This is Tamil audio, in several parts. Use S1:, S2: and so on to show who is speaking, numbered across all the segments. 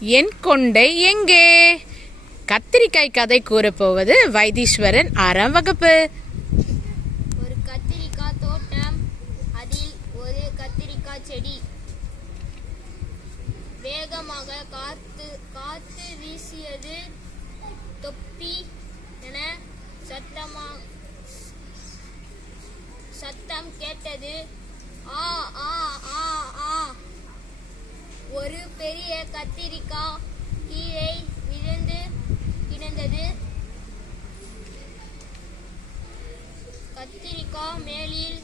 S1: என் கொண்டை எங்கே? கத்திரிக்காய் கதை கூறப்போவது வைத்தீஸ்வரன் ஆறாம் வகுப்பு.
S2: ஒரு கத்திரிக்காய் தோட்டம் அதில் ஒரு கத்திரிக்காய் செடி. வேகமாக காத்து காத்து வீசியது தொப்பி என சத்தமா சத்தம் கேட்டது. ஆ ஆ ஆ ஆ ஒரு பெரிய கத்திரிக்காய் கீழே விழுந்து கிடந்தது. கத்திரிக்காய் மேலில்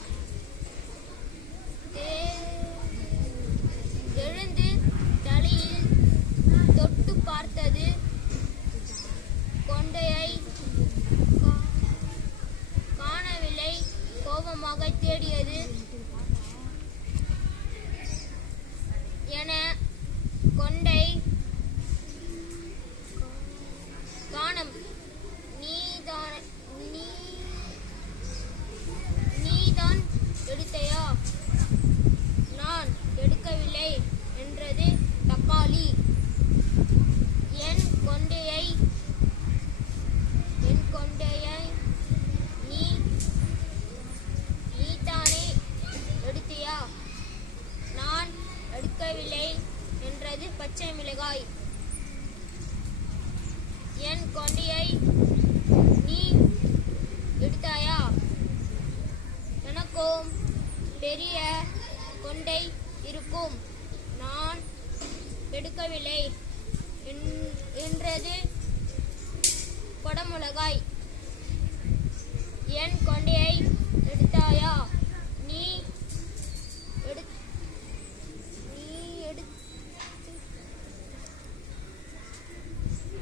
S2: எழுந்து தலையில் தொட்டு பார்த்த கொண்டையை கா- காணவில்லை கோபமாக தேடியது என கொண்டை காணம் நீதான் நீ நீதான் எடுத்தையா நான் எடுக்கவில்லை என்றது தக்காளி என் கொண்டையை என் கொண்டையை நீ நீதானே எடுத்தியா நான் எடுக்கவில்லை என்றது பச்சை மிளகாய் என் கொண்டையை நீ எடுத்தாயா எனக்கும் பெரிய கொண்டை இருக்கும் நான் எடுக்கவில்லை என்றது கொடமுளகாய். என் கொண்டையை எடுத்தாயா? நீ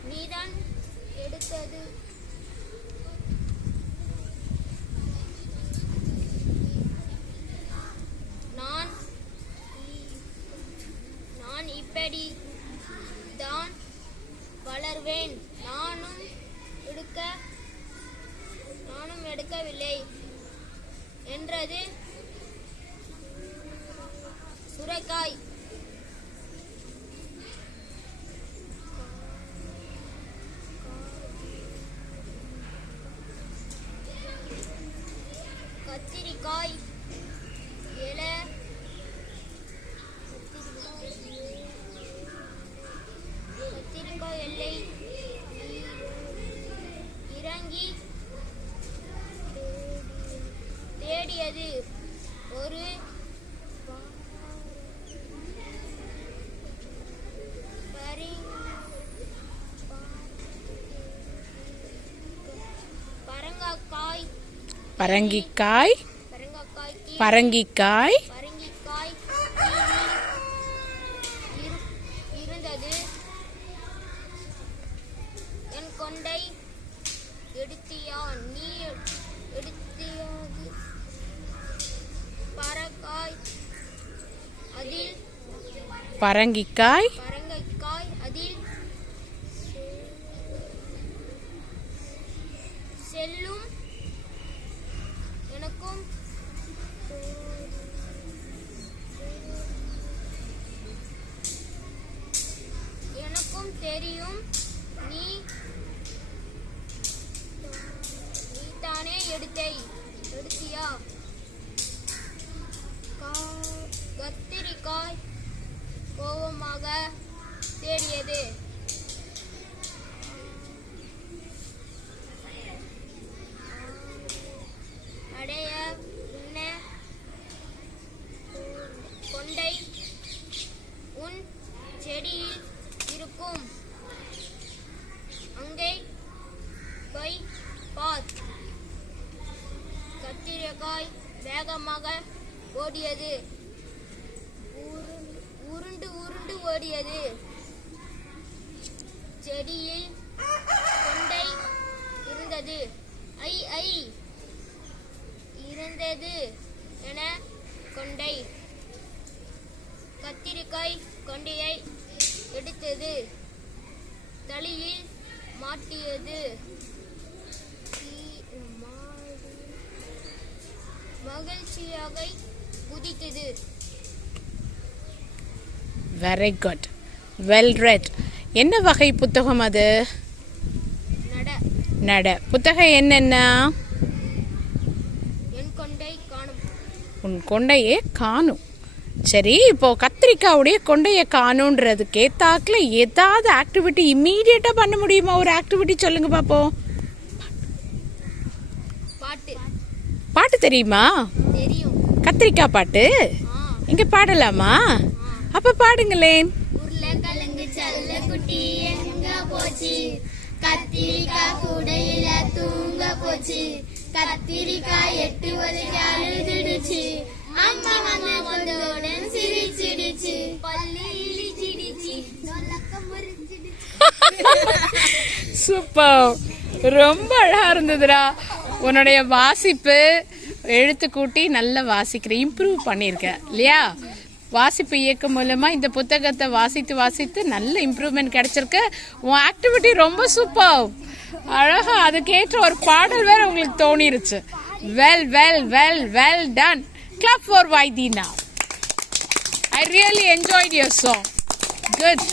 S2: நீதான் எடுத்தது. நான் நான் இப்படி வளர்வேன் நானும் எடுக்க நானும் எடுக்கவில்லை என்றது சுரைக்காய் கத்திரிக்காய் இலை கத்திரிக்காய் எல்லை இறங்கி தேடியது ஒரு பரி- பரங்காக்காய்
S1: பரங்கிக்காய்
S2: பரங்காக்காய் கீழே
S1: பரங்கிக்காய்
S2: பரங்கிக்காய் கீழே இரு- இருந்தது என் கொண்டை எடுத்தியா நீ எடுத்தியாது பரக்காய் அதில்
S1: பரங்கிக்காய்
S2: பரங்கைக்காய் தெரியும். நீ நீ தானே எடுத்தை எடுத்தியா? கத்திரிக்காய் கோபமாக தேடியது. அடைய உன்ன கொண்டை உன் செடியில் இருக்கும் அங்கே போய் பார் கத்திரிக்காய் வேகமாக ஓடியது. உருண்டு உருண்டு ஓடியது. செடியில் கொண்டை இருந்தது. ஐ ஐ இருந்தது என கொண்டை. கத்திரிக்காய் கொண்டையை எடுத்தது. தலியில் மாட்டியது. மகிழ்ச்சியாக குதித்தது.
S1: வெரி குட் வெல் ரெட் என்ன வகை புத்தகம் அது?
S2: நட.
S1: புத்தகம் என்னென்ன? உன் கொண்டையே காணும். சரி இப்போ கத்திரிக்காவுடைய கொண்டைய காணுன்றதுக்கு ஏத்தாக்குல ஏதாவது ஆக்டிவிட்டி இம்மீடியட்டா பண்ண முடியுமா? ஒரு ஆக்டிவிட்டி சொல்லுங்க பாப்போம்
S2: பாட்டு
S1: பாட்டு தெரியுமா?
S2: தெரியும்.
S1: கத்திரிக்காய் பாட்டு? இங்க பாடலாமா? அப்ப பாடுங்களேன்.
S2: உருளைக்கிழங்கு செல்ல குட்டி எங்க போச்சு? கத்திரிக்காய் கூடையில தூங்க போச்சு. கத்திரிக்காய் எட்டு வரைக்கும் அழுதுடுச்சு அம்மா வந்து வந்தவுடன் சிரிச்சிடுச்சு. பல்லு இழிச்சிடுச்சு முறிச்சிடுச்சு
S1: சூப்பர். ரொம்ப அழகா இருந்ததுடா. உன்னுடைய வாசிப்பு எழுத்து கூட்டி நல்லா வாசிக்கிற இம்ப்ரூவ் பண்ணியிருக்க இல்லையா? வாசிப்பு இயக்கம் மூலமாக இந்த புத்தகத்தை வாசித்து வாசித்து நல்ல இம்ப்ரூவ்மெண்ட் கிடைச்சிருக்கு. உன் ஆக்டிவிட்டி ரொம்ப சூப்பர் அழகா அதுக்கேற்ற ஒரு பாடல் வேற உங்களுக்கு தோணிருச்சு. Well well well well done club for Vaitheena I really enjoyed your song good